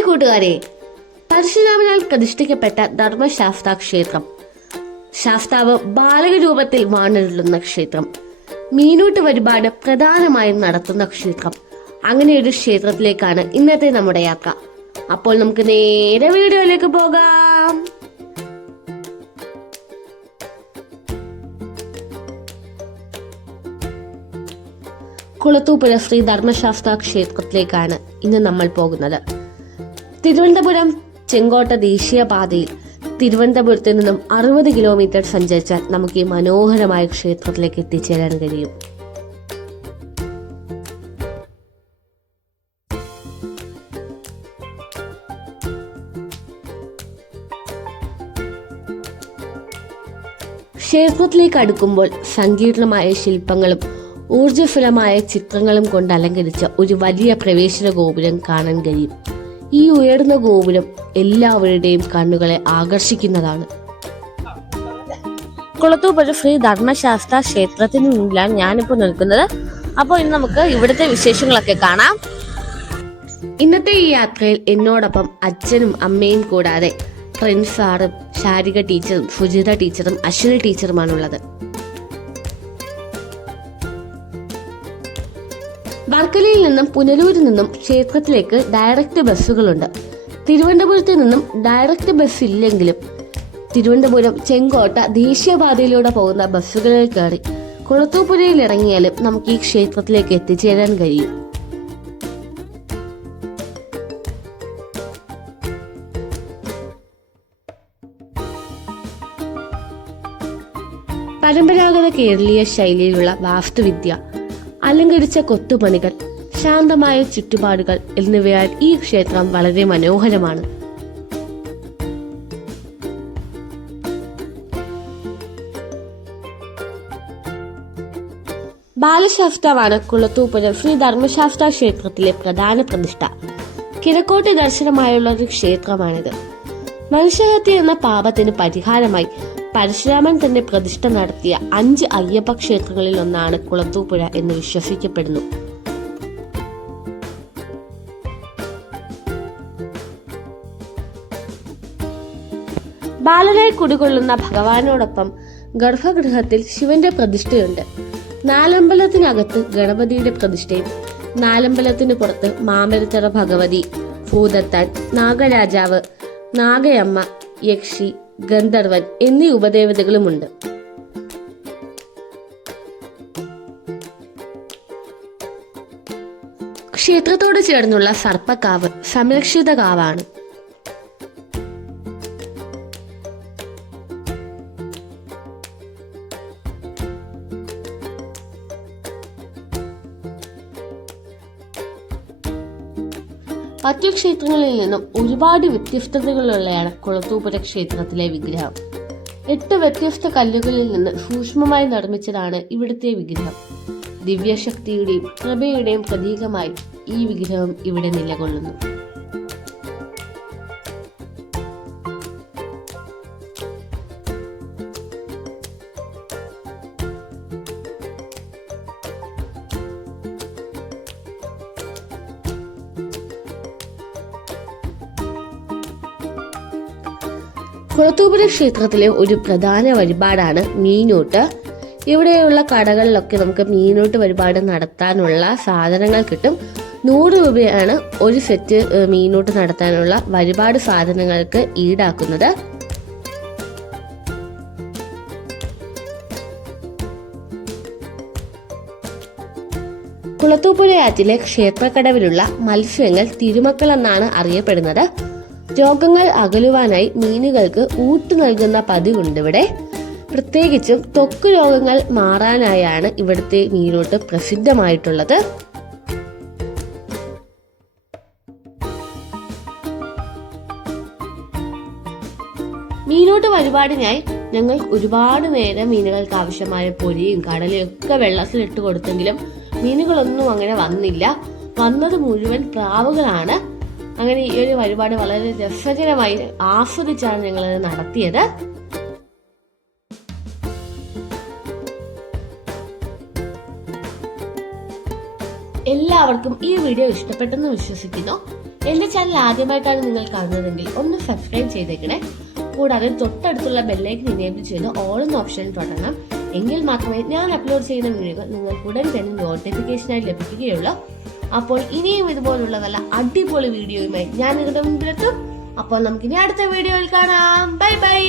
Hi കൂട്ടുകാരെ പരശുരാമനാൽ പ്രതിഷ്ഠിക്കപ്പെട്ട ധർമ്മശാസ്ത്ര ക്ഷേത്രം. ശാസ്താവ് ബാലക രൂപത്തിൽ വാണിരുളുന്ന ക്ഷേത്രം. മീനൂട്ട് വഴിപാട് പ്രധാനമായും നടത്തുന്ന ക്ഷേത്രം. അങ്ങനെ ഒരു ക്ഷേത്രത്തിലേക്കാണ് ഇന്നത്തെ നമ്മുടെ യാത്ര. അപ്പോൾ നമുക്ക് നേരെ വീഡിയോയിലേക്ക് പോകാം. കുളത്തൂപ്പുഴ ശ്രീ ധർമ്മശാസ്ത്ര ക്ഷേത്രത്തിലേക്കാണ് ഇന്ന് നമ്മൾ പോകുന്നത്. തിരുവനന്തപുരം ചെങ്കോട്ട ദേശീയപാതയിൽ തിരുവനന്തപുരത്ത് നിന്നും അറുപത് കിലോമീറ്റർ സഞ്ചരിച്ചാൽ നമുക്ക് ഈ മനോഹരമായ ക്ഷേത്രത്തിലേക്ക് എത്തിച്ചേരാൻ കഴിയും. ക്ഷേത്രത്തിലേക്ക് അടുക്കുമ്പോൾ സങ്കീർണമായ ശില്പങ്ങളും ഊർജഫലമായ ചിത്രങ്ങളും കൊണ്ട് അലങ്കരിച്ച ഒരു വലിയ പ്രവേശന ഗോപുരം കാണാൻ കഴിയും. ഈ ഉയർന്ന ഗോപുരം എല്ലാവരുടെയും കണ്ണുകളെ ആകർഷിക്കുന്നതാണ്. കുളത്തൂപ്പുഴ ശ്രീ ധർമ്മശാസ്ത്ര ക്ഷേത്രത്തിന് മുന്നിലാണ് ഞാനിപ്പോൾ നിൽക്കുന്നത്. അപ്പോൾ ഇന്ന് നമുക്ക് ഇവിടുത്തെ വിശേഷങ്ങളൊക്കെ കാണാം. ഇന്നത്തെ ഈ യാത്രയിൽ എന്നോടൊപ്പം അച്ഛനും അമ്മയും കൂടാതെ ഫ്രണ്ട്സാറും ശാരിക ടീച്ചറും സുജിത ടീച്ചറും അശ്വിനി ടീച്ചറുമാണുള്ളത് വർക്കലയിൽ നിന്നും പുനലൂരിൽ നിന്നും ക്ഷേത്രത്തിലേക്ക് ഡയറക്റ്റ് ബസ്സുകളുണ്ട്. തിരുവനന്തപുരത്ത് നിന്നും ഡയറക്റ്റ് ബസ് ഇല്ലെങ്കിലും തിരുവനന്തപുരം ചെങ്കോട്ട ദേശീയപാതയിലൂടെ പോകുന്ന ബസ്സുകളിൽ കയറി കുളത്തൂപ്പുരയിൽ ഇറങ്ങിയാലും നമുക്ക് ഈ ക്ഷേത്രത്തിലേക്ക് എത്തിച്ചേരാൻ കഴിയും. പരമ്പരാഗത കേരളീയ ശൈലിയിലുള്ള വാസ്തുവിദ്യ അലങ്കരിച്ച കൊത്തുപണികൾ ശാന്തമായ ചുറ്റുപാടുകൾ എന്നിവയാൽ ഈ ക്ഷേത്രം വളരെ മനോഹരമാണ്. ബാലശാസ്താവാണ് കുളത്തൂപ്പുഴ ശ്രീ ധർമ്മശാസ്ത്ര ക്ഷേത്രത്തിലെ പ്രധാന പ്രതിഷ്ഠ. കിഴക്കോട്ട് ദർശനമായുള്ള ഒരു ക്ഷേത്രമാണിത്. മനുഷ്യഹത്യ എന്ന പാപത്തിന് പരിഹാരമായി പരശുരാമൻ തന്നെ പ്രതിഷ്ഠ നടത്തിയ അഞ്ച് അയ്യപ്പ ക്ഷേത്രങ്ങളിൽ ഒന്നാണ് കുളത്തൂപ്പുഴ എന്ന് വിശ്വസിക്കപ്പെടുന്നു. ബാലരെ കുടികൊള്ളുന്ന ഭഗവാനോടൊപ്പം ഗർഭഗൃഹത്തിൽ ശിവന്റെ പ്രതിഷ്ഠയുണ്ട്. നാലമ്പലത്തിനകത്ത് ഗണപതിയുടെ പ്രതിഷ്ഠയും നാലമ്പലത്തിന് പുറത്ത് മാമരത്തറ ഭഗവതി ഭൂതത്താൻ നാഗരാജാവ് നാഗയമ്മ യക്ഷി ഗന്ധർവൻ എന്നീ ഉപദേവതകളുമുണ്ട്. ക്ഷേത്രത്തോട് ചേർന്നുള്ള സർപ്പക്കാവ് സംരക്ഷിത കാവാണ്. മറ്റു ക്ഷേത്രങ്ങളിൽ നിന്നും ഒരുപാട് വ്യത്യസ്തതകളുള്ളതാണ് കുളത്തൂപ്പുര ക്ഷേത്രത്തിലെ വിഗ്രഹം. എട്ട് വ്യത്യസ്ത കല്ലുകളിൽ നിന്ന് സൂക്ഷ്മമായി നിർമ്മിച്ചതാണ് ഇവിടുത്തെ വിഗ്രഹം. ദിവ്യശക്തിയുടെയും കൃപയുടെയും പ്രതീകമായി ഈ വിഗ്രഹം ഇവിടെ നിലകൊള്ളുന്നു. കുളത്തൂപുര ക്ഷേത്രത്തിലെ ഒരു പ്രധാന വഴിപാടാണ് മീനൂട്ട്. ഇവിടെയുള്ള കടകളിലൊക്കെ നമുക്ക് മീനൂട്ട് വഴിപാട് നടത്താനുള്ള സാധനങ്ങൾ കിട്ടും. നൂറ് രൂപയാണ് ഒരു സെറ്റ് മീനൂട്ട് നടത്താനുള്ള വഴിപാട് സാധനങ്ങൾക്ക് ഈടാക്കുന്നത്. കുളത്തൂപ്പുഴയാറ്റിലെ ക്ഷേത്രക്കടവിലുള്ള മത്സ്യങ്ങൾ തിരുമക്കൾ എന്നാണ് അറിയപ്പെടുന്നത്. രോഗങ്ങൾ അകലുവാനായി മീനുകൾക്ക് ഊട്ട് നൽകുന്ന പതിവുണ്ട് ഇവിടെ. പ്രത്യേകിച്ചും ത്വക്ക് രോഗങ്ങൾ മാറാനായാണ് ഇവിടുത്തെ മീനോട്ട് പ്രസിദ്ധമായിട്ടുള്ളത്. മീനോട്ട് വഴിപാടിനായി ഞങ്ങൾ ഒരുപാട് നേരം മീനുകൾക്ക് ആവശ്യമായ പൊരിയും കടലയും ഒക്കെ വെള്ളത്തിലിട്ട് കൊടുത്തെങ്കിലും മീനുകളൊന്നും അങ്ങനെ വന്നില്ല. വന്നത് മുഴുവൻ പ്രാവുകളാണ്. അങ്ങനെ ഈ ഒരു വഴിപാട് വളരെ രസകരമായി ആസ്വദിച്ചാണ് ഞങ്ങൾ നടത്തിയത്. എല്ലാവർക്കും ഈ വീഡിയോ ഇഷ്ടപ്പെട്ടെന്ന് വിശ്വസിക്കുന്നു. എന്റെ ചാനൽ ആദ്യമായിട്ടാണ് നിങ്ങൾ കാണുന്നതെങ്കിൽ ഒന്ന് സബ്സ്ക്രൈബ് ചെയ്തേക്കണേ. കൂടാതെ തൊട്ടടുത്തുള്ള ബെല്ലൈക്കൻ ഇനേബിൾ ചെയ്ത് ഓൾ എന്ന ഓപ്ഷൻ തുടങ്ങാം. എങ്കിൽ മാത്രമേ ഞാൻ അപ്ലോഡ് ചെയ്യുന്ന വീഡിയോകൾ നിങ്ങൾക്ക് ഉടൻ തന്നെ നോട്ടിഫിക്കേഷനായി ലഭിക്കുകയുള്ളൂ. അപ്പോൾ ഇനിയും ഇതുപോലുള്ള നല്ല അടിപൊളി വീഡിയോയുമായി ഞാൻ നിങ്ങളുടെ മുമ്പിലെത്തും. അപ്പോൾ നമുക്കിനി അടുത്ത വീഡിയോയിൽ കാണാം. Bye bye.